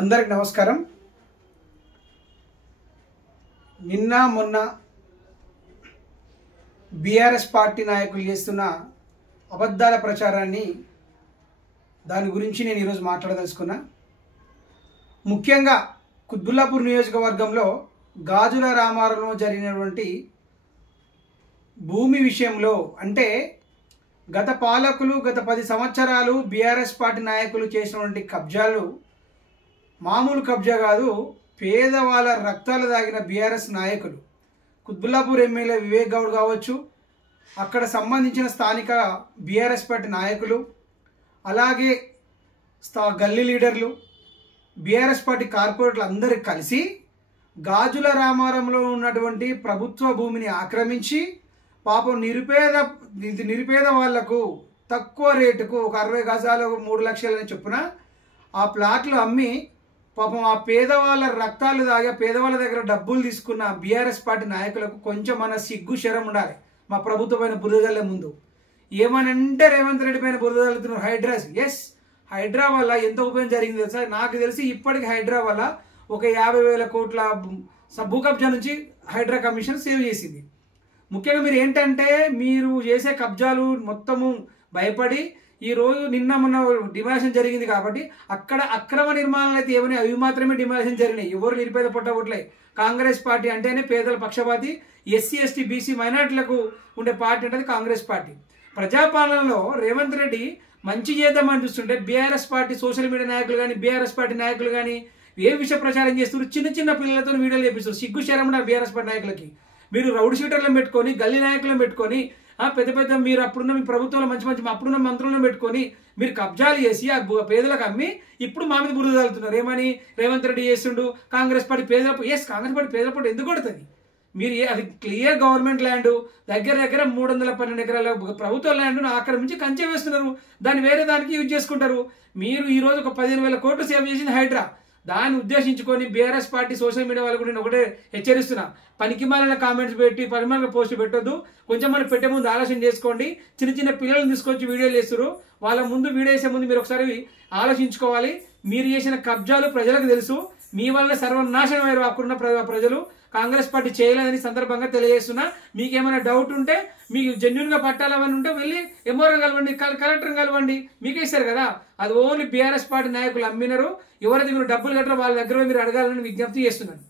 అందరికి నమస్కారం। నిన్న మొన్న బీఆర్ఎస్ పార్టీ నాయకులు చేస్తున్న అబద్ధాల ప్రచారాన్ని దాని గురించి నేను ఈరోజు మాట్లాడదలుచుకున్నా। ముఖ్యంగా కుత్బుల్లాపూర్ నియోజకవర్గంలో గాజుల రామారంలో జరిగినటువంటి భూమి విషయంలో అంటే గత పాలకులు గత 10 సంవత్సరాలు బీఆర్ఎస్ పార్టీ నాయకులు చేసినటువంటి కబ్జాలు మామూలు కబ్జా కాదు, పేదవాళ్ళ రక్తాలు దాగిన బీఆర్ఎస్ నాయకులు కుత్బుల్లాపూర్ ఎమ్మెల్యే వివేక్ గౌడ్ కావచ్చు, అక్కడ సంబంధించిన స్థానిక బీఆర్ఎస్ పార్టీ నాయకులు, అలాగే గల్లీ లీడర్లు, బీఆర్ఎస్ పార్టీ కార్పొరేటర్లు అందరూ కలిసి గాజుల రామారంలో ఉన్నటువంటి ప్రభుత్వ భూమిని ఆక్రమించి పాపం నిరుపేద వాళ్లకు తక్కువ రేటుకు ఒక 60 గజాలు 3 లక్షలని చొప్పున ఆ ప్లాట్లు అమ్మి పాపం ఆ పేదవాళ్ళ రక్తాలు దాగా పేదవాళ్ళ దగ్గర డబ్బులు తీసుకున్న బీఆర్ఎస్ పార్టీ నాయకులకు కొంచెం మన సిగ్గు శరం ఉండాలి। మా ప్రభుత్వ పైన బురదజల్లే ముందు ఏమనంటే రేవంత్ రెడ్డి పైన బురదజల్లుతున్నారు। హైడ్రాస్, ఎస్, హైడ్రా వల్ల ఎంత ఉపయోగం జరిగింది తెలుసా? నాకు తెలిసి ఇప్పటికి హైడ్రా వల్ల ఒక 50,000 కోట్ల భూ కబ్జా నుంచి హైడ్రా కమిషన్ సేవ్ చేసింది। ముఖ్యంగా మీరు ఏంటంటే మీరు చేసే కబ్జాలు మొత్తము భయపడి ఈరోజు నిన్న మొన్న డిమాలిషన్ జరిగింది కాబట్టి అక్కడ అక్రమ నిర్మాణాలు అయితే ఏమని అవి మాత్రమే డిమాలిషన్ జరిగినాయి। ఎవరు నిరుపేద పొట్టగొట్టలే। కాంగ్రెస్ పార్టీ అంటేనే పేదల పక్షపాతి, ఎస్సీ ఎస్టీ బీసీ మైనార్టీలకు ఉండే పార్టీ అంటే కాంగ్రెస్ పార్టీ। ప్రజాపాలనలో రేవంత్ రెడ్డి మంచి చేద్దామని చూస్తుంటే బీఆర్ఎస్ పార్టీ సోషల్ మీడియా నాయకులు కానీ బీఆర్ఎస్ పార్టీ నాయకులు కానీ ఏ విషయ ప్రచారం చేస్తున్నారు? చిన్న చిన్న పిల్లలతో వీడియోలు చేపిస్తారు। సిగ్గు శరం ఉన్నారు బీఆర్ఎస్ పార్టీ నాయకులకి। మీరు రౌడ్ షీటర్లను పెట్టుకొని గల్లీ నాయకులను పెట్టుకొని పెద్ద మీరు అప్పుడున్న మీ ప్రభుత్వంలో మంచి అప్పుడున్న మంత్రులను పెట్టుకొని మీరు కబ్జాలు చేసి ఆ పేదలకు అమ్మి ఇప్పుడు మా మీద బురద చల్లుతున్నారు। ఏమని రేవంత్ రెడ్డి చేస్తుండు? కాంగ్రెస్ పార్టీ పేదల కాంగ్రెస్ పార్టీ పేదల పూట ఎందుకు కొడుతుంది? మీరు అది క్లియర్ గవర్నమెంట్ ల్యాండ్ దగ్గర 312 ఎకరాల ప్రభుత్వ ల్యాండ్ను ఆక్రమించి కంచె వేస్తున్నారు। దాన్ని వేరే దానికి యూజ్ చేసుకుంటారు। మీరు ఈ రోజు ఒక 15,000 కోట్లు సేవ్ చేసింది హైడ్రా। దాన్ని ఉద్దేశించుకొని బీఆర్ఎస్ పార్టీ సోషల్ మీడియా వాళ్ళకు నేను ఒకటే హెచ్చరిస్తున్నా, పనికిమాలిన కామెంట్స్ పెట్టి పనికిమాలిన పోస్ట్ పెట్టొద్దు। కొంచెం మనం పెట్టే ముందు ఆలోచన చేసుకోండి। చిన్న పిల్లలను తీసుకొచ్చి వీడియోలు చేస్తారు, వాళ్ళ ముందు వీడియో చేసే ముందు మీరు ఒకసారి ఆలోచించుకోవాలి। మీరు చేసిన కబ్జాలు ప్రజలకు తెలుసు, మీ వల్ల సర్వనాశనం అయ్యారు అక్కడున్న ప్రజలు। కాంగ్రెస్ పార్టీ చేయలేదని సందర్భంగా తెలియజేస్తున్నా। మీకు ఏమైనా డౌట్ ఉంటే, మీకు జెన్యున్ గా పట్టాలని ఉంటే వెళ్ళి ఎంఆర్ఓ కలవండి, కలెక్టర్ కలవండి, మీకే ఇస్తారు కదా। అది ఓన్లీ బీఆర్ఎస్ పార్టీ నాయకులు అమ్మినారు। ఎవరైతే మీరు డబ్బులు కట్టారో వాళ్ళ దగ్గర మీరు అడగాలని విజ్ఞప్తి చేస్తున్నాను।